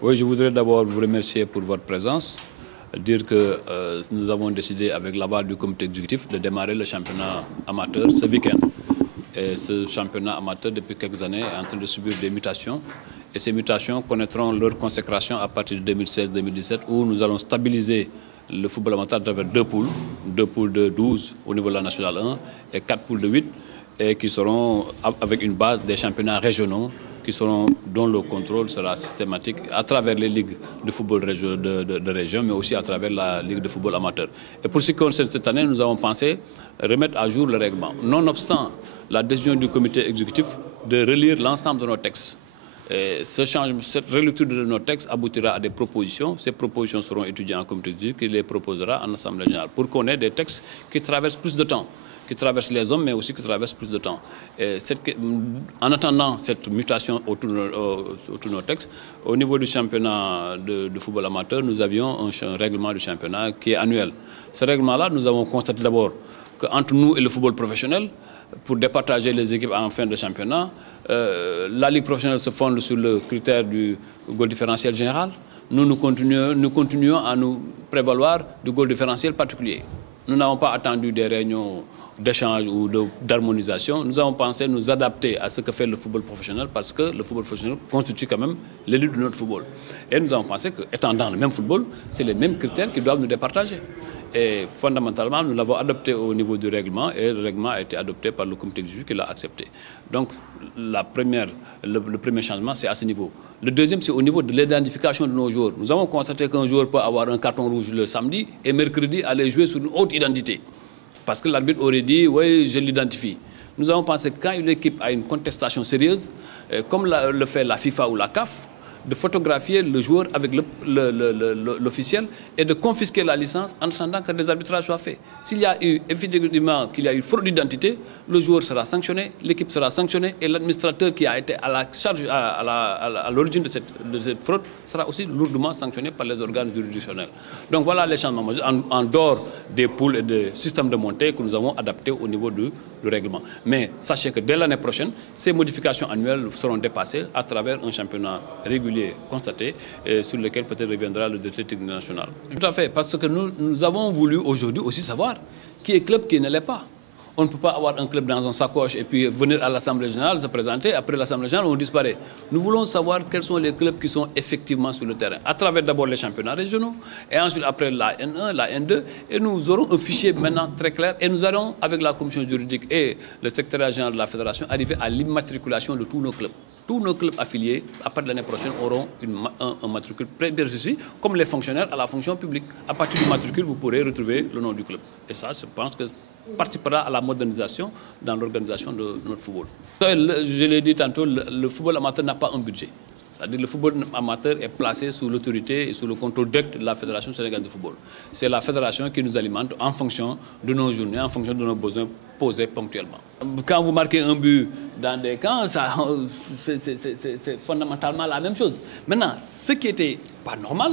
Oui, je voudrais d'abord vous remercier pour votre présence, dire que nous avons décidé avec l'aval du comité exécutif de démarrer le championnat amateur ce week-end. Et ce championnat amateur, depuis quelques années, est en train de subir des mutations. Et ces mutations connaîtront leur consécration à partir de 2016-2017, où nous allons stabiliser le football amateur à travers deux poules de 12 au niveau de la Nationale 1 et 4 poules de 8, et qui seront avec une base des championnats régionaux dont le contrôle sera systématique à travers les ligues de football de région, mais aussi à travers la ligue de football amateur. Et pour ce qui concerne cette année, nous avons pensé remettre à jour le règlement, nonobstant la décision du comité exécutif de relire l'ensemble de nos textes. Et cette relecture de nos textes aboutira à des propositions. Ces propositions seront étudiées en comité exécutif qui les proposera en Assemblée générale pour qu'on ait des textes qui traversent plus de temps, qui traverse les hommes, mais aussi qui traverse plus de temps. Et en attendant cette mutation autour de nos textes, au niveau du championnat de football amateur, nous avions un règlement du championnat qui est annuel. Ce règlement-là, nous avons constaté d'abord qu'entre nous et le football professionnel, pour départager les équipes en fin de championnat, la Ligue professionnelle se fonde sur le critère du goal différentiel général. Nous continuons à nous prévaloir du goal différentiel particulier. Nous n'avons pas attendu des réunions d'échange ou d'harmonisation. Nous avons pensé nous adapter à ce que fait le football professionnel parce que le football professionnel constitue quand même l'élite de notre football. Et nous avons pensé qu'étant dans le même football, c'est les mêmes critères qui doivent nous départager. Et fondamentalement, nous l'avons adopté au niveau du règlement et le règlement a été adopté par le comité exécutif qui l'a accepté. Donc, le premier changement, c'est à ce niveau. Le deuxième, c'est au niveau de l'identification de nos joueurs. Nous avons constaté qu'un joueur peut avoir un carton rouge le samedi et mercredi aller jouer sur une autre identité. Parce que l'arbitre aurait dit, oui, je l'identifie. Nous avons pensé que quand une équipe a une contestation sérieuse, comme le fait la FIFA ou la CAF, de photographier le joueur avec l'officiel et de confisquer la licence en attendant que des arbitrages soient faits. S'il y a eu effectivement qu'il y a eu fraude d'identité, le joueur sera sanctionné, l'équipe sera sanctionnée et l'administrateur qui a été à la charge, à l'origine de cette fraude sera aussi lourdement sanctionné par les organes juridictionnels. Donc voilà les changements majeurs en dehors des poules et des systèmes de montée que nous avons adaptés au niveau du règlement. Mais sachez que dès l'année prochaine, ces modifications annuelles seront dépassées à travers un championnat régulier constaté et sur lequel peut-être reviendra le directeur technique national. Tout à fait, parce que nous avons voulu aujourd'hui aussi savoir qui est club, qui ne l'est pas. On ne peut pas avoir un club dans un sacoche et puis venir à l'Assemblée générale, se présenter, après l'Assemblée générale, on disparaît. Nous voulons savoir quels sont les clubs qui sont effectivement sur le terrain, à travers d'abord les championnats régionaux, et ensuite après la N1, la N2, et nous aurons un fichier maintenant très clair, et nous allons, avec la commission juridique et le secrétaire général de la fédération, arriver à l'immatriculation de tous nos clubs. Tous nos clubs affiliés, à partir de l'année prochaine, auront un matricule précis, comme les fonctionnaires à la fonction publique. À partir du matricule, vous pourrez retrouver le nom du club. Et ça, je pense que participera à la modernisation dans l'organisation de notre football. Je l'ai dit tantôt, le football amateur n'a pas un budget. C'est-à-dire que le football amateur est placé sous l'autorité et sous le contrôle direct de la Fédération sénégalaise de football. C'est la fédération qui nous alimente en fonction de nos journées, en fonction de nos besoins posés ponctuellement. Quand vous marquez un but dans des camps, c'est fondamentalement la même chose. Maintenant, ce qui n'était pas normal,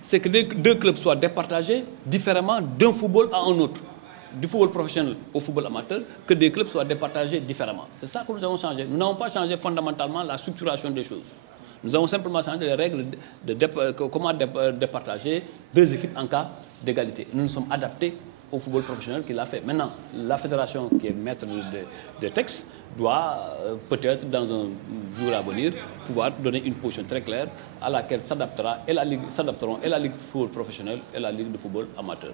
c'est que deux clubs soient départagés différemment d'un football à un autre. Du football professionnel au football amateur, que des clubs soient départagés différemment. C'est ça que nous avons changé. Nous n'avons pas changé fondamentalement la structuration des choses. Nous avons simplement changé les règles de comment départager deux équipes en cas d'égalité. Nous nous sommes adaptés au football professionnel qui l'a fait. Maintenant, la fédération qui est maître des textes doit peut-être dans un jour à venir pouvoir donner une position très claire à laquelle s'adapteront et la Ligue de football professionnel et la Ligue de football amateur.